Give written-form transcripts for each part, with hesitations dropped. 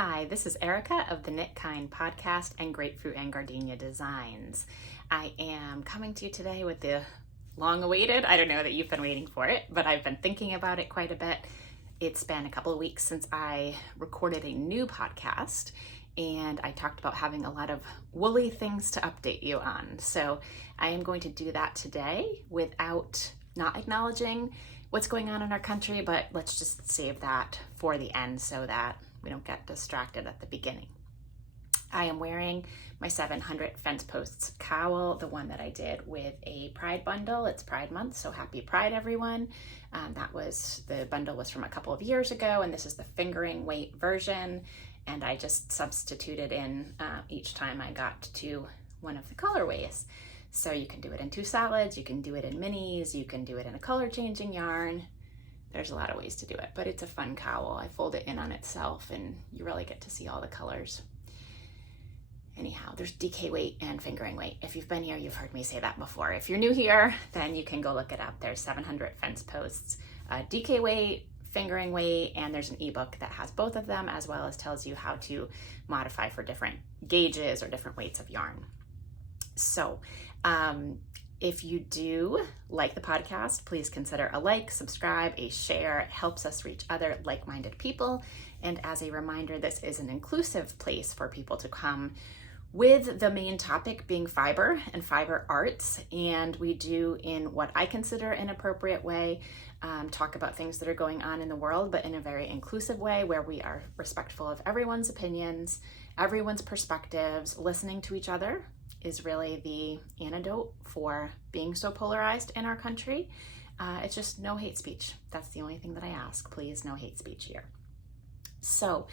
Hi, this is Erika of the Knit Kind podcast and Grapefruit and Gardenia Designs. I am coming to you today with the long-awaited, I don't know that you've been waiting for it, but I've been thinking about it quite a bit. It's been a couple of weeks since I recorded a new podcast, and I talked about having a lot of woolly things to update you on. So I am going to do that today without not acknowledging what's going on in our country, but let's just save that for the end so that we don't get distracted at the beginning. I am wearing my 700 fence posts cowl, the one that I did with a Pride bundle. It's Pride Month, so happy Pride, everyone. The bundle was from a couple of years ago, and this is the fingering weight version. And I just substituted in each time I got to one of the colorways. So you can do it in 2 solids, you can do it in minis, you can do it in a color changing yarn. There's a lot of ways to do it, but it's a fun cowl. I fold it in on itself and you really get to see all the colors. Anyhow, there's DK weight and fingering weight. If you've been here, you've heard me say that before. If you're new here, then you can go look it up. There's 700 fence posts, DK weight, fingering weight, and there's an ebook that has both of them, as well as tells you how to modify for different gauges or different weights of yarn. So if you do like the podcast, please consider a like, subscribe, a share. It helps us reach other like-minded people. And as a reminder, this is an inclusive place for people to come, with the main topic being fiber and fiber arts. And we do, in what I consider an appropriate way, talk about things that are going on in the world, but in a very inclusive way where we are respectful of everyone's opinions, everyone's perspectives. Listening to each other is really the antidote for being so polarized in our country. It's just no hate speech. That's the only thing that I ask. Please, no hate speech here. So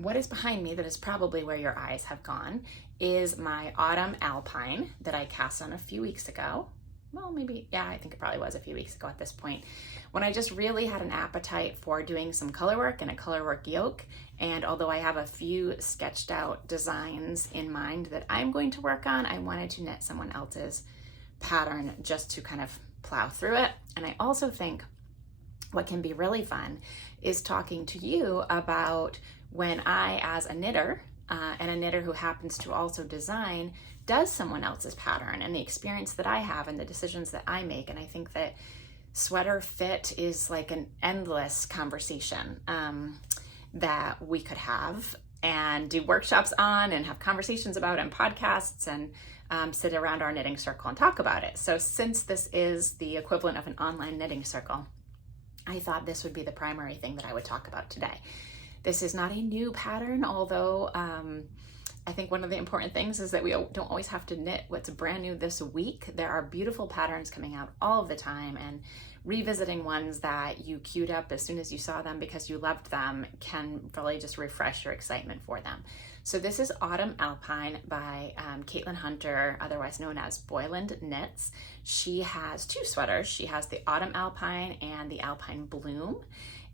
what is behind me, that is probably where your eyes have gone, is my autumn Alpine that I cast on a few weeks ago. Well, maybe, yeah, I think it probably was a few weeks ago at this point, when I just really had an appetite for doing some color work and a color work yoke. And although I have a few sketched out designs in mind that I'm going to work on, I wanted to knit someone else's pattern just to kind of plow through it. And I also think what can be really fun is talking to you about when I, as a knitter, and a knitter who happens to also design, does someone else's pattern, and the experience that I have and the decisions that I make. And I think that sweater fit is like an endless conversation that we could have and do workshops on and have conversations about and podcasts and sit around our knitting circle and talk about it. So since this is the equivalent of an online knitting circle, I thought this would be the primary thing that I would talk about today. This is not a new pattern, although I think one of the important things is that we don't always have to knit what's brand new this week. There are beautiful patterns coming out all of the time, and revisiting ones that you queued up as soon as you saw them because you loved them can really just refresh your excitement for them. So this is Autumn Alpine by Caitlin Hunter, otherwise known as Boyland Knits. She has 2 sweaters. She has the Autumn Alpine and the Alpine Bloom.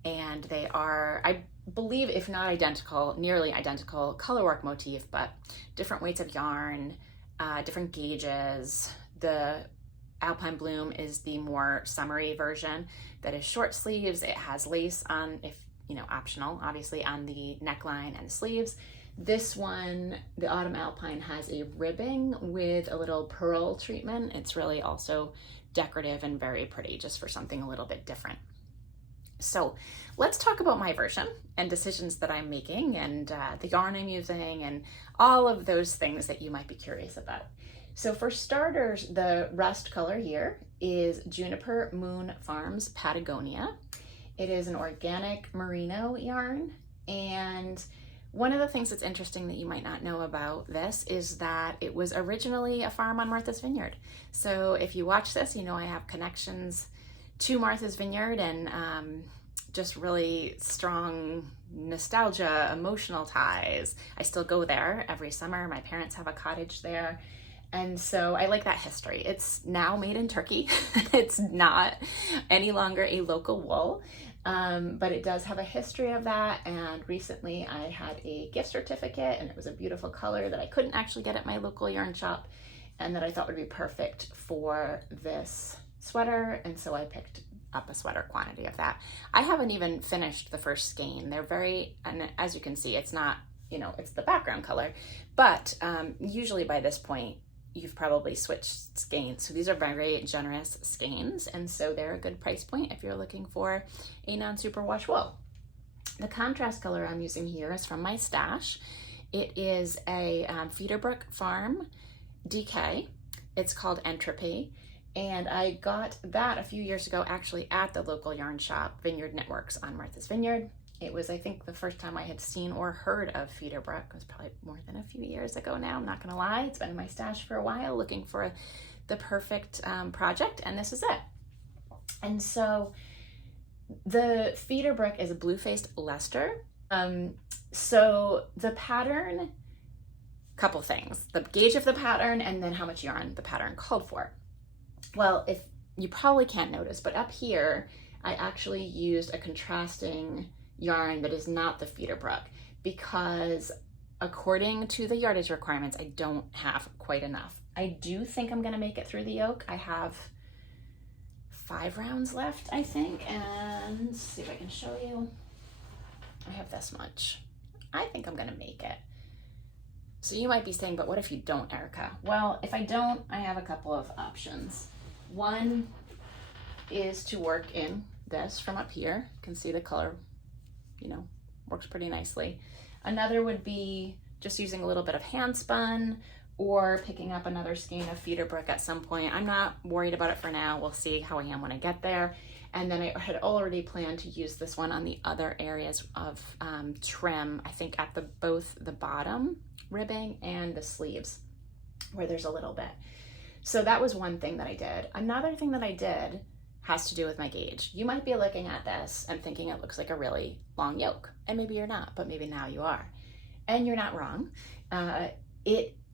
And they are, I believe, if not identical, nearly identical colorwork motif, but different weights of yarn, different gauges. The Alpine Bloom is the more summery version that is short sleeves. It has lace on, if optional, obviously, on the neckline and the sleeves. This one, the Autumn Alpine, has a ribbing with a little pearl treatment. It's really also decorative and very pretty, just for something a little bit different. So let's talk about my version and decisions that I'm making and the yarn I'm using and all of those things that you might be curious about. So for starters, the rust color here is Juniper Moon Farms Patagonia. It is an organic merino yarn, and one of the things that's interesting that you might not know about this is that it was originally a farm on Martha's Vineyard. So if you watch this, I have connections to Martha's Vineyard and just really strong nostalgia, emotional ties. I still go there every summer. My parents have a cottage there. And so I like that history. It's now made in Turkey. It's not any longer a local wool, but it does have a history of that. And recently I had a gift certificate, and it was a beautiful color that I couldn't actually get at my local yarn shop and that I thought would be perfect for this sweater. And so I picked up a sweater quantity of that. I haven't even finished the first skein. They're very, and as you can see, it's not, you know, it's the background color, but usually by this point, you've probably switched skeins. So these are very generous skeins, and so they're a good price point if you're looking for a non-superwash wool. The contrast color I'm using here is from my stash. It is a Federbrook Farm DK. It's called Entropy, and I got that a few years ago actually at the local yarn shop, Vineyard Knitworks on Martha's Vineyard. It was, I think, the first time I had seen or heard of Federbrook. It was probably more than a few years ago now, I'm not gonna lie. It's been in my stash for a while looking for the perfect project, and this is it. And so the Federbrook is a blue-faced Leicester. So the pattern, couple things, the gauge of the pattern and then how much yarn the pattern called for. Well, if you probably can't notice, but up here, I actually used a contrasting yarn that is not the Federbrook because according to the yardage requirements, I don't have quite enough. I do think I'm gonna make it through the yoke. I have 5 rounds left, I think, and let's see if I can show you. I have this much. I think I'm gonna make it. So you might be saying, but what if you don't, Erica? Well, if I don't, I have a couple of options. One is to work in this from up here. You can see the color, you know, works pretty nicely. Another would be just using a little bit of hand spun or picking up another skein of Federbrook at some point. I'm not worried about it for now. We'll see how I am when I get there. And then I had already planned to use this one on the other areas of trim, I think at both the bottom ribbing and the sleeves where there's a little bit. So that was one thing that I did. Another thing that I did has to do with my gauge. You might be looking at this and thinking it looks like a really long yoke, and maybe you're not, but maybe now you are. And you're not wrong.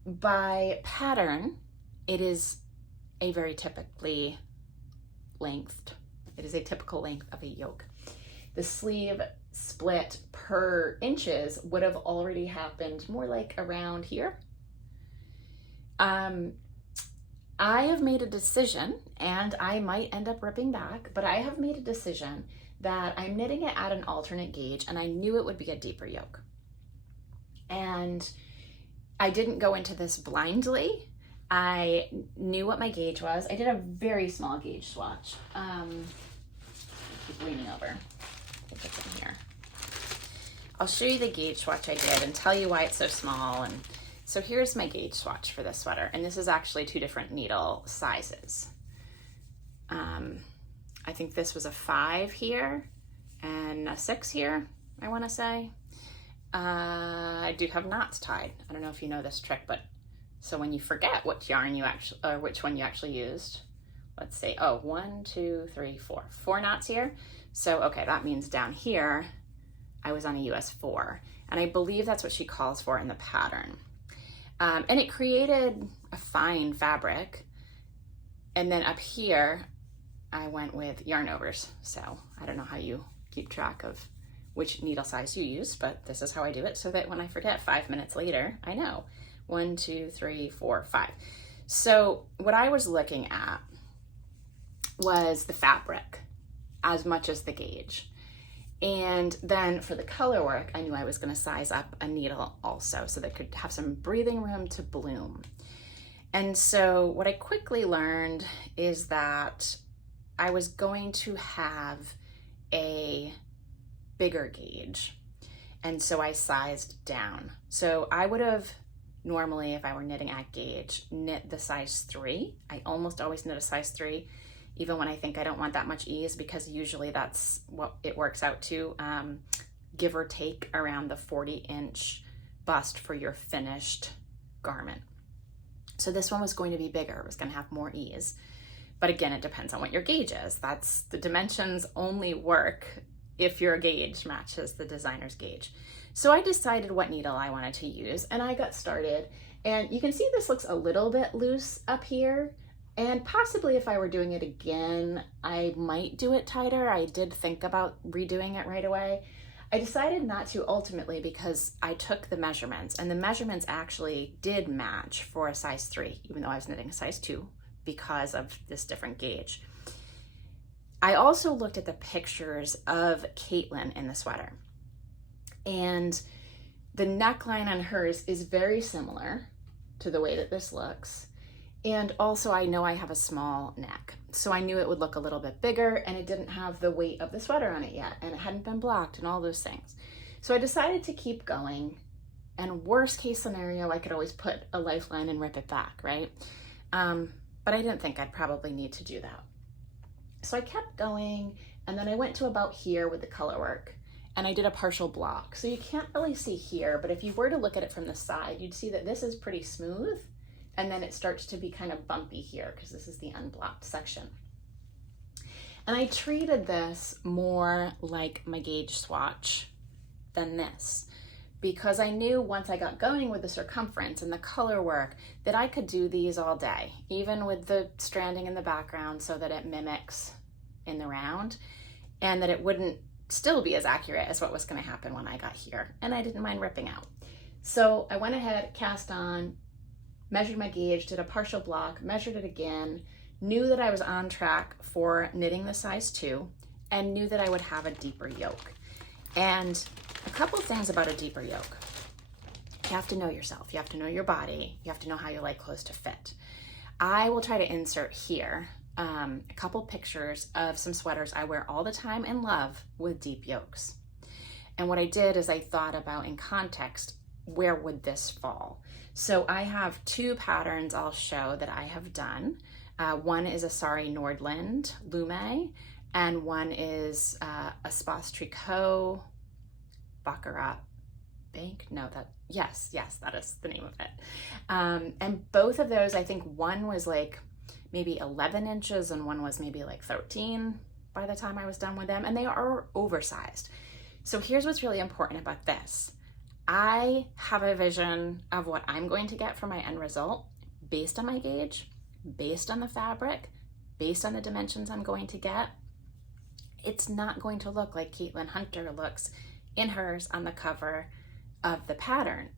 By pattern, it is a very typically lengthed. It is a typical length of a yoke. The sleeve split per inches would have already happened more like around here. I have made a decision, and I might end up ripping back, but I have made a decision that I'm knitting it at an alternate gauge, and I knew it would be a deeper yoke. And I didn't go into this blindly. I knew what my gauge was. I did a very small gauge swatch. Keep leaning over. I think it's in here. I'll show you the gauge swatch I did and tell you why it's so small. And so here's my gauge swatch for this sweater. And this is actually 2 different needle sizes. I think this was a 5 here and a 6 here, I want to say. I do have knots tied. I don't know if you know this trick, but so when you forget which yarn you actually, or which one you actually used, let's say, oh, 1, 2, 3, 4. 4 knots here. So, okay, that means down here, I was on a US 4. And I believe that's what she calls for in the pattern. And it created a fine fabric. And then up here, I went with yarn overs. So I don't know how you keep track of which needle size you use, but this is how I do it so that when I forget 5 minutes later, I know. 1, 2, 3, 4, 5. So what I was looking at was the fabric as much as the gauge. And then for the color work, I knew I was gonna size up a needle also so that could have some breathing room to bloom. And so what I quickly learned is that I was going to have a bigger gauge. And so I sized down. So I would have normally, if I were knitting at gauge, knit the size 3. I almost always knit a size 3, even when I think I don't want that much ease, because usually that's what it works out to, give or take around the 40-inch bust for your finished garment. So this one was going to be bigger. It was going to have more ease. But again, it depends on what your gauge is. That's the dimensions only work if your gauge matches the designer's gauge. So I decided what needle I wanted to use, and I got started. And you can see this looks a little bit loose up here. And possibly if I were doing it again, I might do it tighter. I did think about redoing it right away. I decided not to ultimately because I took the measurements, and the measurements actually did match for a size 3, even though I was knitting a size 2 because of this different gauge. I also looked at the pictures of Caitlin in the sweater, and the neckline on hers is very similar to the way that this looks. And also I know I have a small neck, so I knew it would look a little bit bigger, and it didn't have the weight of the sweater on it yet, and it hadn't been blocked and all those things. So I decided to keep going, and worst case scenario, I could always put a lifeline and rip it back, right? But I didn't think I'd probably need to do that. So I kept going, and then I went to about here with the color work, and I did a partial block. So you can't really see here, but if you were to look at it from the side, you'd see that this is pretty smooth, and then it starts to be kind of bumpy here because this is the unblocked section. And I treated this more like my gauge swatch than this, because I knew once I got going with the circumference and the color work that I could do these all day, even with the stranding in the background so that it mimics in the round, and that it wouldn't still be as accurate as what was going to happen when I got here, and I didn't mind ripping out. So I went ahead, cast on, measured my gauge, did a partial block, measured it again, knew that I was on track for knitting the size 2, and knew that I would have a deeper yoke. And a couple things about a deeper yoke. You have to know yourself, you have to know your body, you have to know how you like clothes to fit. I will try to insert here a couple pictures of some sweaters I wear all the time and love with deep yokes. And what I did is I thought about, in context, where would this fall? So I have 2 patterns I'll show that I have done. One is a Sari Nordland Lume, and one is a Spas Tricot Baccarat Bank. No, yes, that is the name of it. And both of those, I think one was like maybe 11 inches and one was maybe like 13 by the time I was done with them, and they are oversized. So here's what's really important about this. I have a vision of what I'm going to get for my end result based on my gauge, based on the fabric, based on the dimensions I'm going to get. It's not going to look like Caitlin Hunter looks in hers on the cover of the pattern.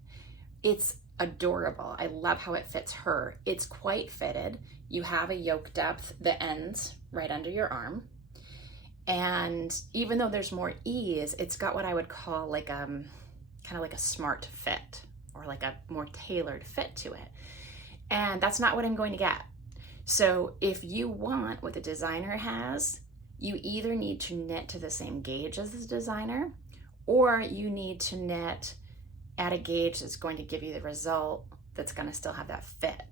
It's adorable. I love how it fits her. It's quite fitted. You have a yoke depth that ends right under your arm. And even though there's more ease, it's got what I would call like kind of like a smart fit, or like a more tailored fit to it. And that's not what I'm going to get. So if you want what the designer has, you either need to knit to the same gauge as the designer, or you need to knit at a gauge that's going to give you the result that's going to still have that fit.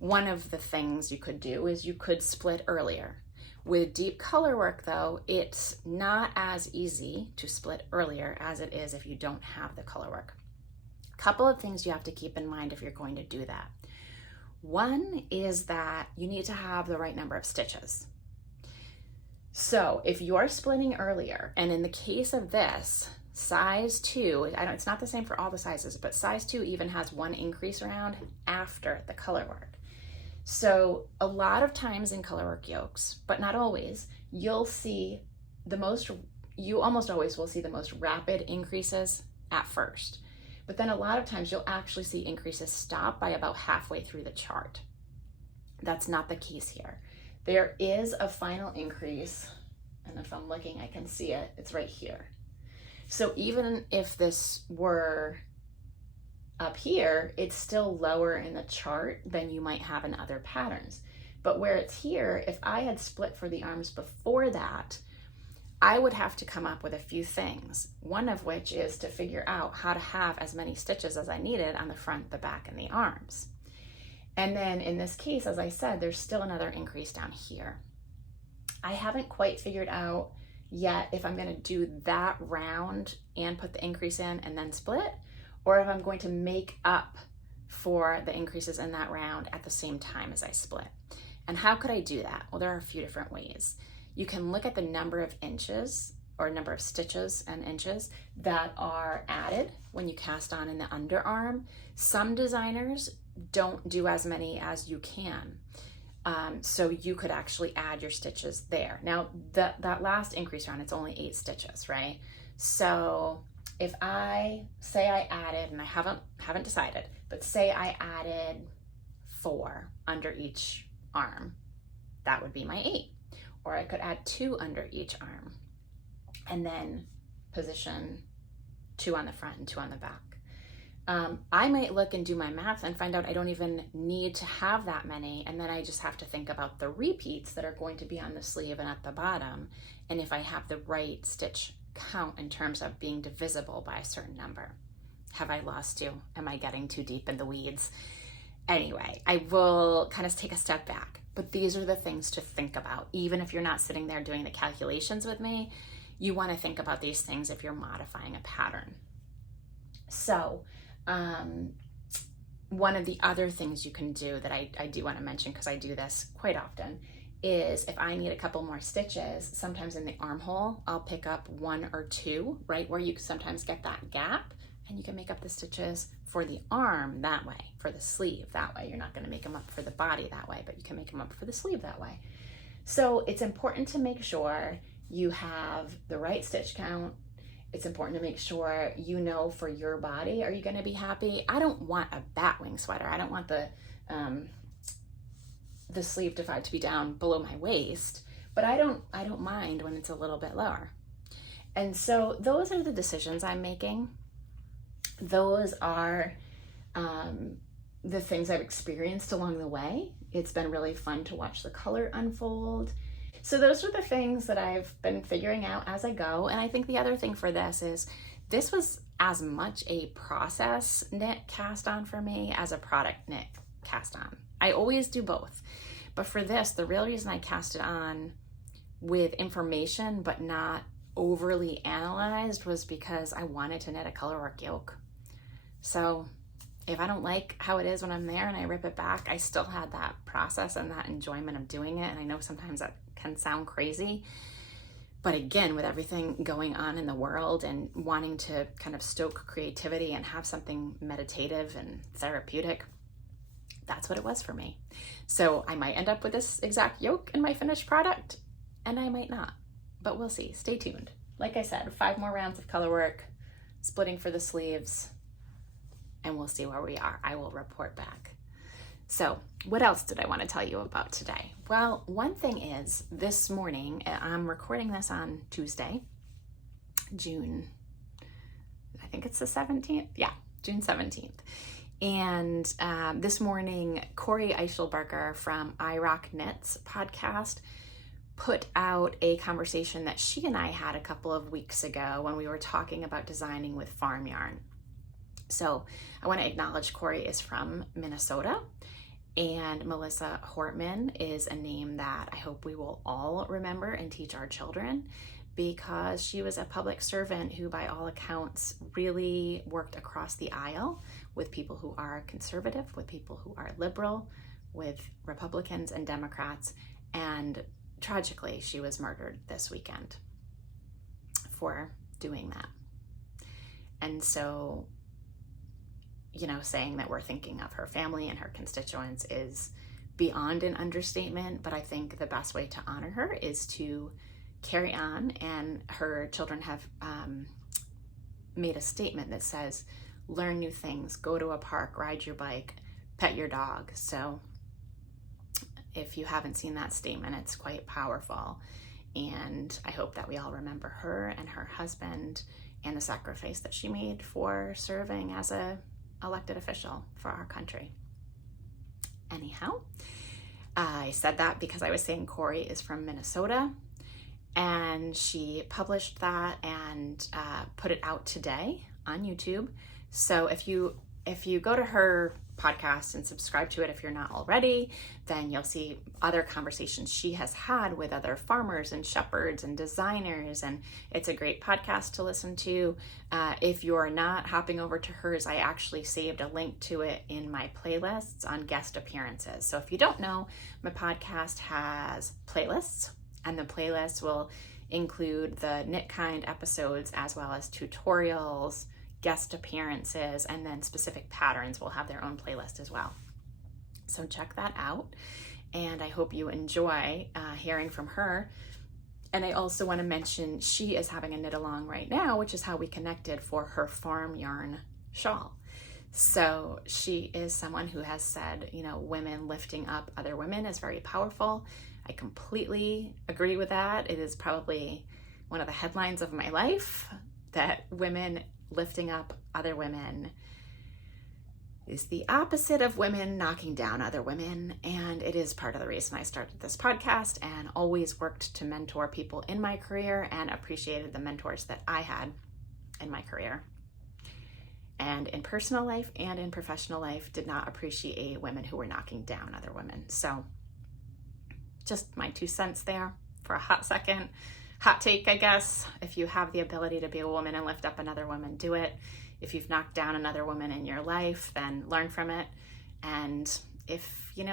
One of the things you could do is you could split earlier. With deep color work though, it's not as easy to split earlier as it is if you don't have the color work. A couple of things you have to keep in mind if you're going to do that. One is that you need to have the right number of stitches. So if you're splitting earlier, and in the case of this, size 2, it's not the same for all the sizes, but size 2 even has 1 increase round after the color work. So a lot of times in color work yokes, but not always, you almost always will see the most rapid increases at first. But then a lot of times you'll actually see increases stop by about halfway through the chart. That's not the case here. There is a final increase, and if I'm looking, I can see it. It's right here. So even if this were up here, it's still lower in the chart than you might have in other patterns. But where it's here, if I had split for the arms before that, I would have to come up with a few things. One of which is to figure out how to have as many stitches as I needed on the front, the back, and the arms. And then in this case, as I said, there's still another increase down here. I haven't quite figured out yet if I'm going to do that round and put the increase in and then split, or if I'm going to make up for the increases in that round at the same time as I split. And how could I do that? Well, there are a few different ways. You can look at the number of inches, or number of stitches and inches that are added when you cast on in the underarm. Some designers don't do as many as you can. So you could actually add your stitches there. Now that last increase round, it's only 8 stitches, right? So if I say I added, and I haven't decided, but say I added 4 under each arm, that would be my 8. or I could add 2 under each arm, and then position 2 on the front and 2 on the back. I might look and do my math and find out I don't even need to have that many, and then I just have to think about the repeats that are going to be on the sleeve and at the bottom, and if I have the right stitch count in terms of being divisible by a certain number. Have I lost you? Am I getting too deep in the weeds? Anyway, I will kind of take a step back, but these are the things to think about. Even if you're not sitting there doing the calculations with me, you want to think about these things if you're modifying a pattern. So, one of the other things you can do that I do want to mention, because I do this quite often, is if I need a couple more stitches, sometimes in the armhole, I'll pick up 1 or 2, right where you sometimes get that gap, and you can make up the stitches for the arm that way, for the sleeve that way. You're not going to make them up for the body that way, but you can make them up for the sleeve that way. So it's important to make sure you have the right stitch count. It's important to make sure you know for your body, are you going to be happy? I don't want a batwing sweater. I don't want the sleeve divide to be down below my waist, but I don't mind when it's a little bit lower. And so those are the decisions I'm making. Those are the things I've experienced along the way. It's been really fun to watch the color unfold. So those are the things that I've been figuring out as I go. And I think the other thing for this is, this was as much a process knit cast on for me as a product knit cast on. I always do both. But for this, the real reason I cast it on with information but not overly analyzed was because I wanted to knit a colorwork yoke. So if I don't like how it is when I'm there and I rip it back, I still had that process and that enjoyment of doing it. And I know sometimes that can sound crazy, but again, with everything going on in the world and wanting to kind of stoke creativity and have something meditative and therapeutic, that's what it was for me. So I might end up with this exact yoke in my finished product, and I might not, but we'll see. Stay tuned. Like I said, 5 more rounds of color work, splitting for the sleeves, and we'll see where we are. I will report back. So what else did I want to tell you about today? Well, one thing is, this morning, I'm recording this on Tuesday, June, I think it's the 17th. Yeah, June 17th. And this morning, Corey Eichelbarger from Irocknits podcast put out a conversation that she and I had a couple of weeks ago when we were talking about designing with farm yarn. So I want to acknowledge Corey is from Minnesota, and Melissa Hortman is a name that I hope we will all remember and teach our children, because she was a public servant who, by all accounts, really worked across the aisle with people who are conservative, with people who are liberal, with Republicans and Democrats, and tragically, she was murdered this weekend for doing that. And so, you know, saying that we're thinking of her family and her constituents is beyond an understatement, but I think the best way to honor her is to carry on, and her children have made a statement that says, learn new things, go to a park, ride your bike, pet your dog. So if you haven't seen that statement, it's quite powerful. And I hope that we all remember her and her husband and the sacrifice that she made for serving as a elected official for our country. Anyhow, I said that because I was saying Corey is from Minnesota, and she published that and put it out today on YouTube. So if you go to her podcast and subscribe to it, if you're not already, then you'll see other conversations she has had with other farmers and shepherds and designers, and it's a great podcast to listen to. If you're not hopping over to hers, I actually saved a link to it in my playlists on guest appearances. So if you don't know, my podcast has playlists, and the playlists will include the Knit Kind episodes as well as tutorials, guest appearances, and then specific patterns will have their own playlist as well. So check that out, and I hope you enjoy hearing from her. And I also want to mention she is having a knit along right now, which is how we connected for her farm yarn shawl. So she is someone who has said, you know, women lifting up other women is very powerful. I completely agree with that. It is probably one of the headlines of my life, that women lifting up other women is the opposite of women knocking down other women. And it is part of the reason I started this podcast and always worked to mentor people in my career and appreciated the mentors that I had in my career. And in personal life and in professional life, did not appreciate women who were knocking down other women. So just my 2 cents there for a hot second. Hot take, I guess. If you have the ability to be a woman and lift up another woman, do it. If you've knocked down another woman in your life, then learn from it. And if you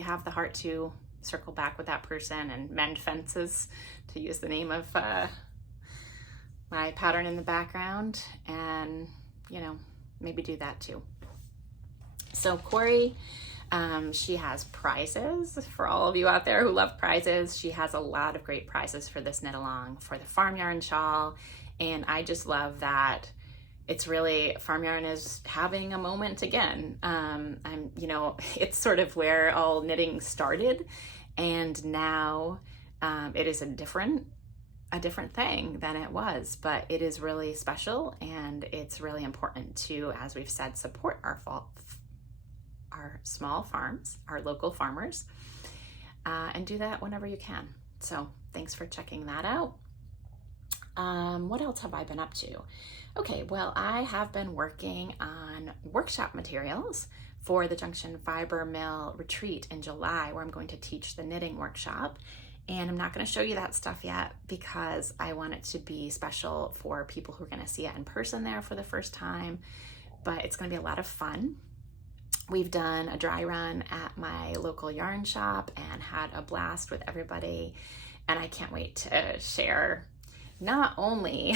have the heart to circle back with that person and mend fences, to use the name of my pattern in the background, and maybe do that too. So Corey, she has prizes for all of you out there who love prizes. She has a lot of great prizes for this knit along, for the farm yarn shawl. And I just love that it's really, farm yarn is having a moment again. It's sort of where all knitting started. And now it is a different thing than it was, but it is really special, and it's really important to, as we've said, support our small farms, our local farmers, and do that whenever you can. So thanks for checking that out. What else have I been up to? Okay, well, I have been working on workshop materials for the Junction Fiber Mill retreat in July, where I'm going to teach the knitting workshop. And I'm not going to show you that stuff yet because I want it to be special for people who are going to see it in person there for the first time. But it's going to be a lot of fun. We've done a dry run at my local yarn shop and had a blast with everybody. And I can't wait to share not only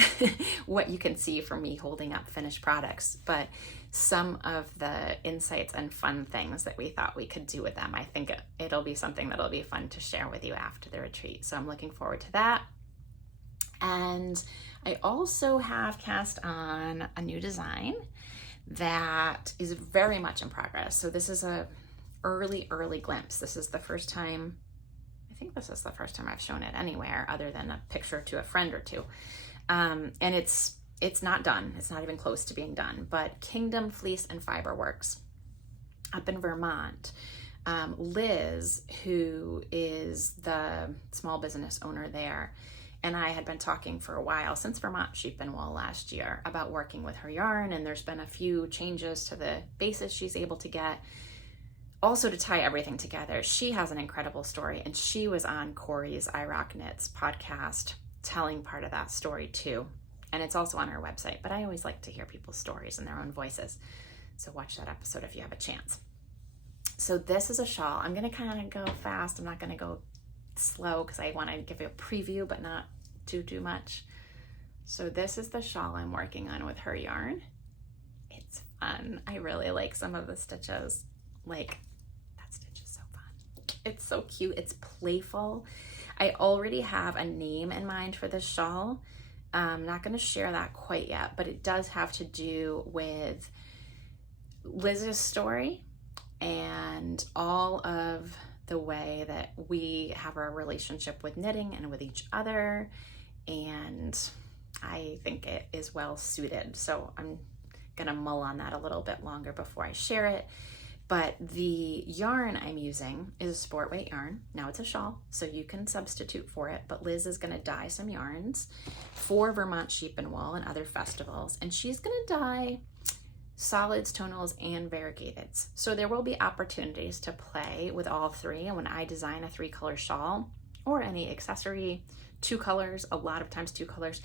what you can see from me holding up finished products, but some of the insights and fun things that we thought we could do with them. I think it'll be something that'll be fun to share with you after the retreat. So I'm looking forward to that. And I also have cast on a new design that is very much in progress. So this is a early glimpse. This is the first time I've shown it anywhere other than a picture to a friend or two. And it's not done. It's not even close to being done, but Kingdom Fleece and Fiber Works up in Vermont. Liz, who is the small business owner there, and I had been talking for a while, since Vermont Sheep and Wool last year, about working with her yarn, and there's been a few changes to the bases she's able to get. Also, to tie everything together, she has an incredible story, and she was on Corey's Irocknits podcast telling part of that story too. And it's also on her website, but I always like to hear people's stories in their own voices. So watch that episode if you have a chance. So this is a shawl. I'm going to kind of go fast. I'm not going to go slow because I want to give you a preview, but not too much. So this is the shawl I'm working on with her yarn. It's fun. I really like some of the stitches. Like, that stitch is so fun. It's so cute. It's playful. I already have a name in mind for this shawl. I'm not going to share that quite yet, but it does have to do with Liz's story and all of the way that we have our relationship with knitting and with each other. And I think it is well suited. So I'm going to mull on that a little bit longer before I share it. But the yarn I'm using is a sport weight yarn. Now it's a shawl, so you can substitute for it, but Liz is gonna dye some yarns for Vermont Sheep and Wool and other festivals, and she's gonna dye solids, tonals, and variegateds. So there will be opportunities to play with all three, and when I design a 3-color shawl or any accessory, 2 colors, a lot of times 2 colors,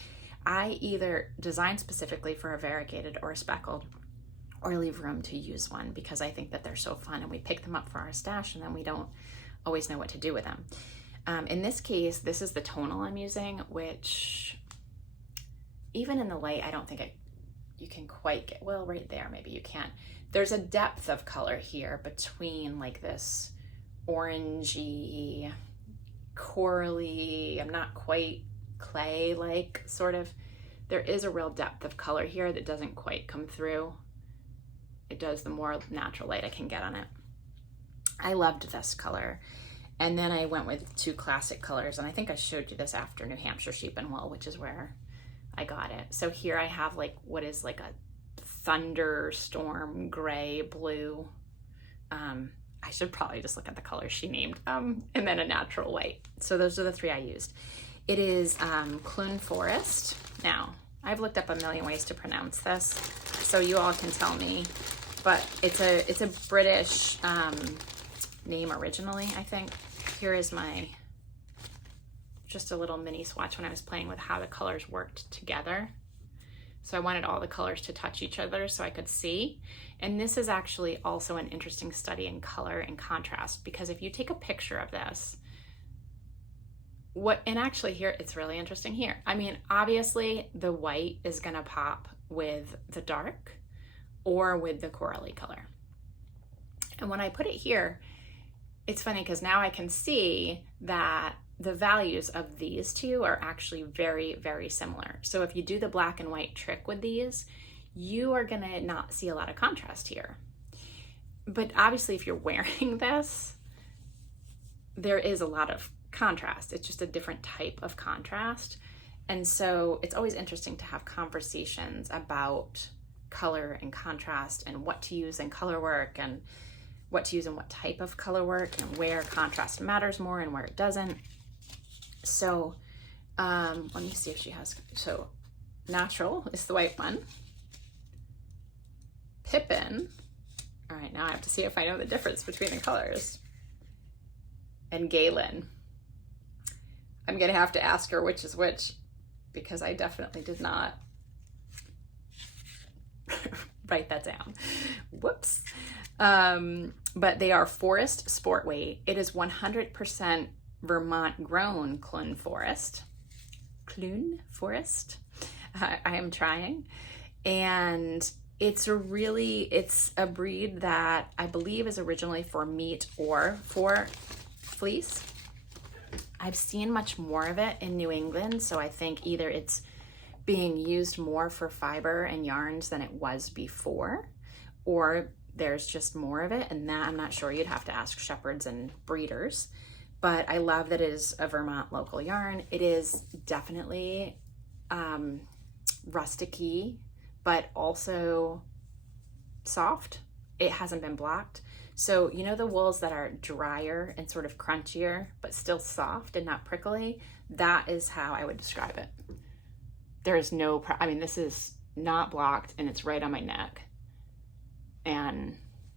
I either design specifically for a variegated or a speckled, or leave room to use one because I think that they're so fun and we pick them up for our stash and then we don't always know what to do with them. In this case, this is the tonal I'm using, which even in the light, I don't think you can quite get, well, right there, maybe you can. There's a depth of color here between like this orangey, corally, I'm not quite clay-like sort of. There is a real depth of color here that doesn't quite come through. It does the more natural light I can get on it. I loved this color. And then I went with 2 classic colors, and I think I showed you this after New Hampshire Sheep and Wool, which is where I got it. So here I have like what is like a thunderstorm gray blue. I should probably just look at the colors she named, and then a natural white. So those are the 3 I used. It is Clun Forest. Now, I've looked up a million ways to pronounce this, so you all can tell me, but it's a British name originally, I think. Here is my, just a little mini swatch when I was playing with how the colors worked together. So I wanted all the colors to touch each other so I could see. And this is actually also an interesting study in color and contrast, because if you take a picture of this, and actually here, it's really interesting here. I mean, obviously the white is gonna pop with the dark or with the corally color. And when I put it here, it's funny because now I can see that the values of these 2 are actually very, very similar. So if you do the black and white trick with these, you are gonna not see a lot of contrast here. But obviously if you're wearing this, there is a lot of contrast. It's just a different type of contrast. And so it's always interesting to have conversations about color and contrast and what to use in color work and what to use in what type of color work and where contrast matters more and where it doesn't. So let me see if she has, so Natural is the white one. Pippin, all right, now I have to see if I know the difference between the colors. And Galen. I'm gonna have to ask her which is which, because I definitely did not write that down. Whoops. But they are Forest Sport Weight. It is 100% Vermont grown Clun Forest. Clun Forest. I am trying. And it's a breed that I believe is originally for meat or for fleece. I've seen much more of it in New England, so I think either it's being used more for fiber and yarns than it was before, or there's just more of it, and that I'm not sure. You'd have to ask shepherds and breeders. But I love that it is a Vermont local yarn. It is definitely rusticy, but also soft. It hasn't been blocked. So you know the wools that are drier and sort of crunchier, but still soft and not prickly? That is how I would describe it. There is no, I mean, this is not blocked and it's right on my neck. And,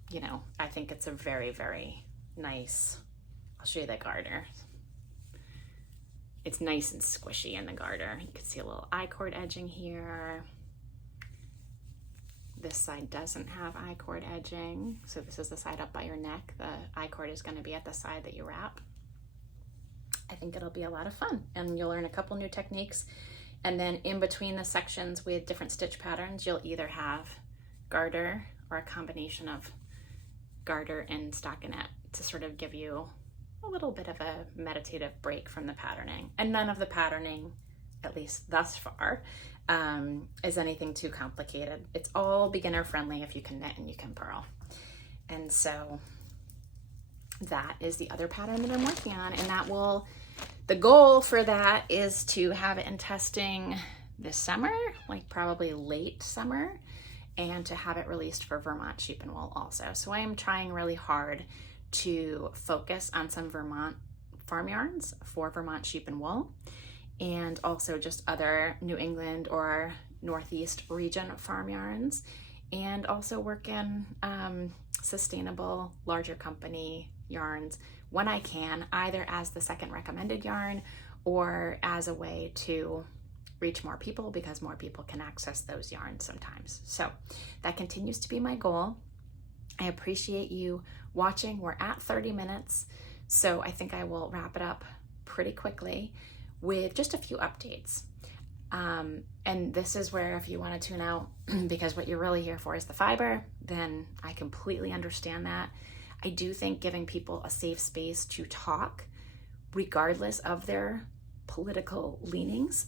you know, I think it's a very, very nice, I'll show you the garter. It's nice and squishy in the garter. You can see a little I-cord edging here. This side doesn't have I-cord edging. So this is the side up by your neck. The I-cord is gonna be at the side that you wrap. I think it'll be a lot of fun, and you'll learn a couple new techniques. And then in between the sections with different stitch patterns, you'll either have garter or a combination of garter and stockinette to sort of give you a little bit of a meditative break from the patterning. And none of the patterning, at least thus far, is anything too complicated. It's all beginner friendly if you can knit and you can purl. And so that is the other pattern that I'm working on, and that will, the goal for that is to have it in testing this summer, like probably late summer, and to have it released for Vermont Sheep and Wool also. So I am trying really hard to focus on some Vermont farm yarns for Vermont Sheep and Wool, and also just other New England or Northeast region farm yarns, and also work in sustainable larger company yarns when I can, either as the second recommended yarn or as a way to reach more people, because more people can access those yarns sometimes. So that continues to be my goal. I appreciate you watching. We're at 30 minutes, so I think I will wrap it up pretty quickly with just a few updates. And this is where, if you want to tune out because what you're really here for is the fiber, then I completely understand that. I do think giving people a safe space to talk, regardless of their political leanings,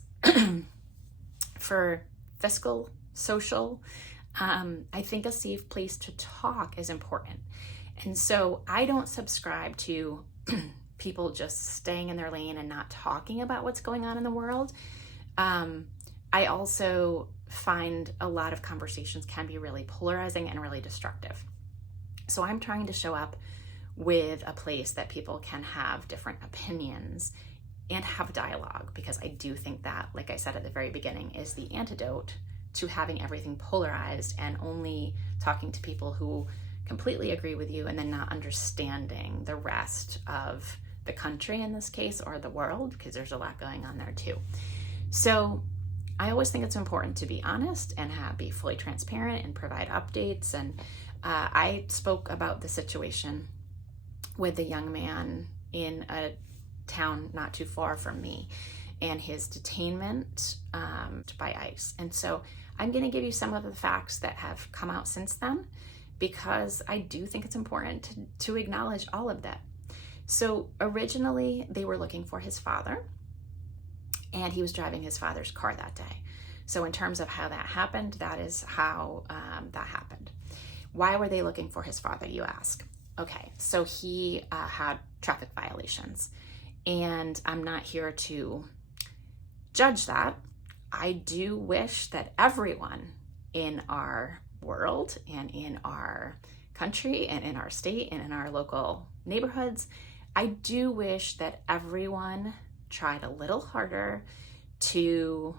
for fiscal, social, I think a safe place to talk is important. And so I don't subscribe to people just staying in their lane and not talking about what's going on in the world. I also find a lot of conversations can be really polarizing and really destructive. So I'm trying to show up with a place that people can have different opinions and have dialogue, because I do think that, like I said at the very beginning, is the antidote to having everything polarized and only talking to people who completely agree with you and then not understanding the rest of the country in this case, or the world, because there's a lot going on there too. So I always think it's important to be honest and be fully transparent and provide updates. And I spoke about the situation with a young man in a town not too far from me and his detainment by ICE. And so I'm going to give you some of the facts that have come out since then, because I do think it's important to acknowledge all of that. So originally they were looking for his father, and he was driving his father's car that day. So in terms of how that happened, that is how that happened. Why were they looking for his father, you ask? Okay, so he had traffic violations, and I'm not here to judge that. I do wish that everyone in our world and in our country and in our state and in our local neighborhoods, I do wish that everyone tried a little harder to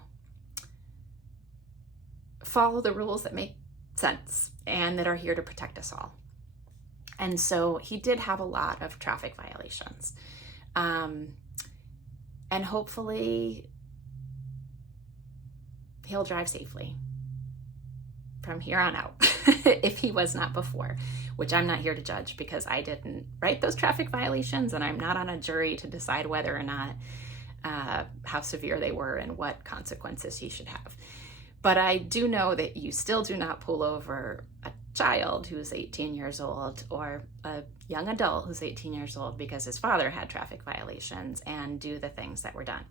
follow the rules that make sense and that are here to protect us all. And so he did have a lot of traffic violations. And hopefully he'll drive safely from here on out if he was not before, which I'm not here to judge, because I didn't write those traffic violations and I'm not on a jury to decide whether or not how severe they were and what consequences he should have. But I do know that you still do not pull over a child who's 18 years old or a young adult who's 18 years old because his father had traffic violations and do the things that were done.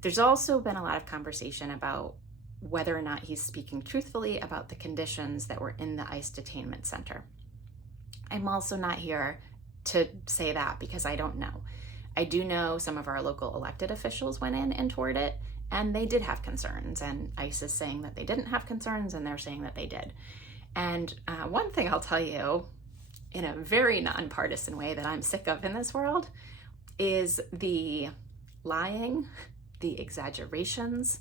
There's also been a lot of conversation about whether or not he's speaking truthfully about the conditions that were in the ICE detainment center. I'm also not here to say that, because I don't know. I do know some of our local elected officials went in and toured it, and they did have concerns, and ICE is saying that they didn't have concerns, and they're saying that they did. And one thing I'll tell you in a very nonpartisan way that I'm sick of in this world is the lying, the exaggerations,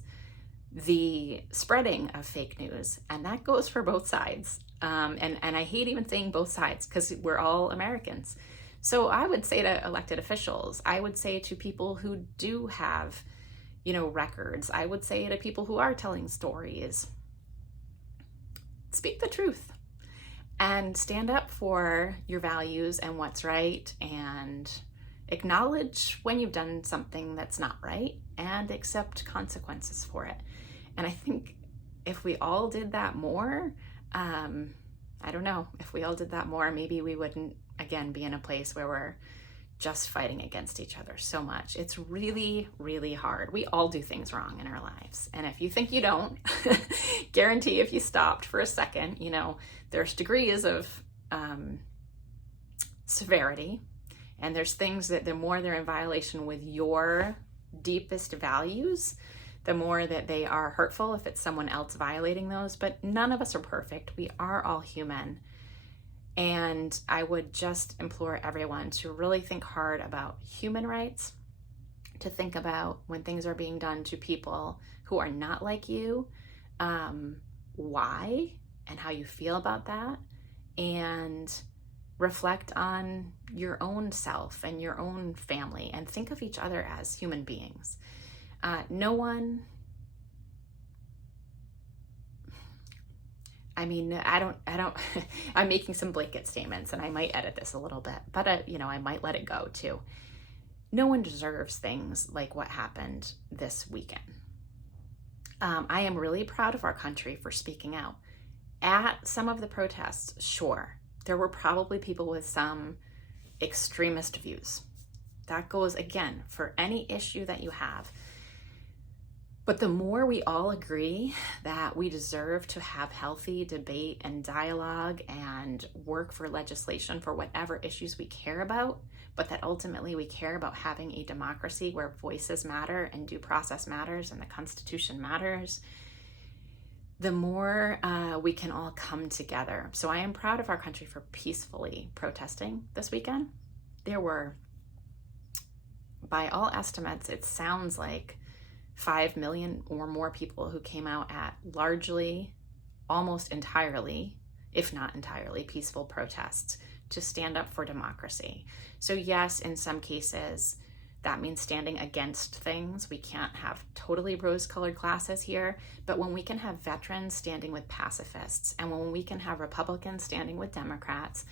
the spreading of fake news, and that goes for both sides. And I hate even saying both sides, because we're all Americans. So I would say to elected officials, I would say to people who do have, records, I would say to people who are telling stories, speak the truth and stand up for your values and what's right, and acknowledge when you've done something that's not right and accept consequences for it. And I think if we all did that more, I don't know, if we all did that more, maybe we wouldn't, again, be in a place where we're just fighting against each other so much. It's really, really hard. We all do things wrong in our lives. And if you think you don't, guarantee if you stopped for a second, there's degrees of severity. And there's things that the more they're in violation with your deepest values, the more that they are hurtful if it's someone else violating those. But none of us are perfect. We are all human. And I would just implore everyone to really think hard about human rights, to think about when things are being done to people who are not like you, why and how you feel about that, and reflect on your own self and your own family, and think of each other as human beings. No one, I don't, I'm making some blanket statements, and I might edit this a little bit, but I might let it go too. No one deserves things like what happened this weekend. I am really proud of our country for speaking out. At some of the protests, sure, there were probably people with some extremist views. That goes, again, for any issue that you have. But the more we all agree that we deserve to have healthy debate and dialogue and work for legislation for whatever issues we care about, but that ultimately we care about having a democracy where voices matter and due process matters and the Constitution matters, the more we can all come together. So I am proud of our country for peacefully protesting this weekend. There were, by all estimates, it sounds like 5 million or more people who came out at largely, almost entirely, if not entirely, peaceful protests to stand up for democracy. So yes, in some cases, that means standing against things. We can't have totally rose-colored glasses here, but when we can have veterans standing with pacifists, and when we can have Republicans standing with Democrats,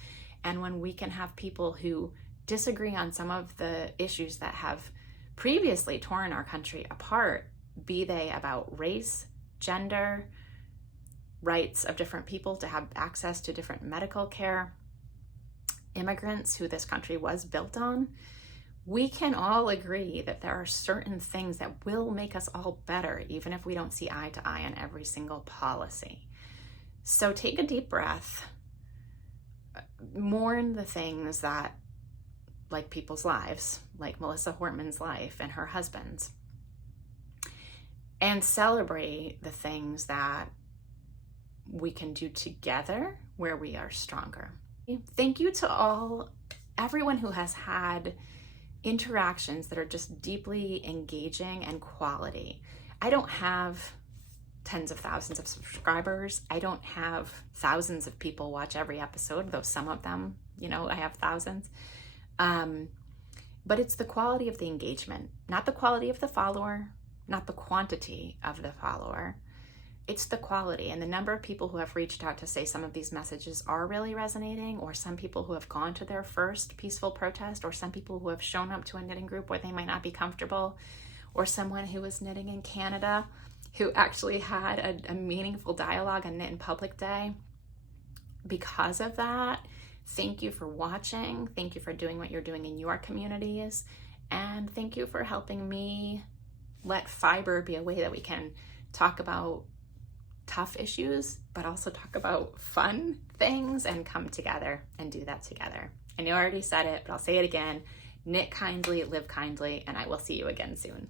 and when we can have people who disagree on some of the issues that have previously torn our country apart, be they about race, gender, rights of different people to have access to different medical care, immigrants who this country was built on, we can all agree that there are certain things that will make us all better, even if we don't see eye to eye on every single policy. So take a deep breath, mourn the things that, like people's lives, like Melissa Hortman's life and her husband's, and celebrate the things that we can do together where we are stronger. Thank you to everyone who has had interactions that are just deeply engaging and quality. I don't have tens of thousands of subscribers. I don't have thousands of people watch every episode, though some of them, I have thousands. But it's the quality of the engagement, not the quality of the follower, not the quantity of the follower. It's the quality and the number of people who have reached out to say some of these messages are really resonating, or some people who have gone to their first peaceful protest, or some people who have shown up to a knitting group where they might not be comfortable, or someone who was knitting in Canada who actually had a meaningful dialogue on Knit in Public Day. Because of that, thank you for watching. Thank you for doing what you're doing in your communities. And thank you for helping me let fiber be a way that we can talk about tough issues, but also talk about fun things and come together and do that together. I know I already said it, but I'll say it again. Knit kindly, live kindly, and I will see you again soon.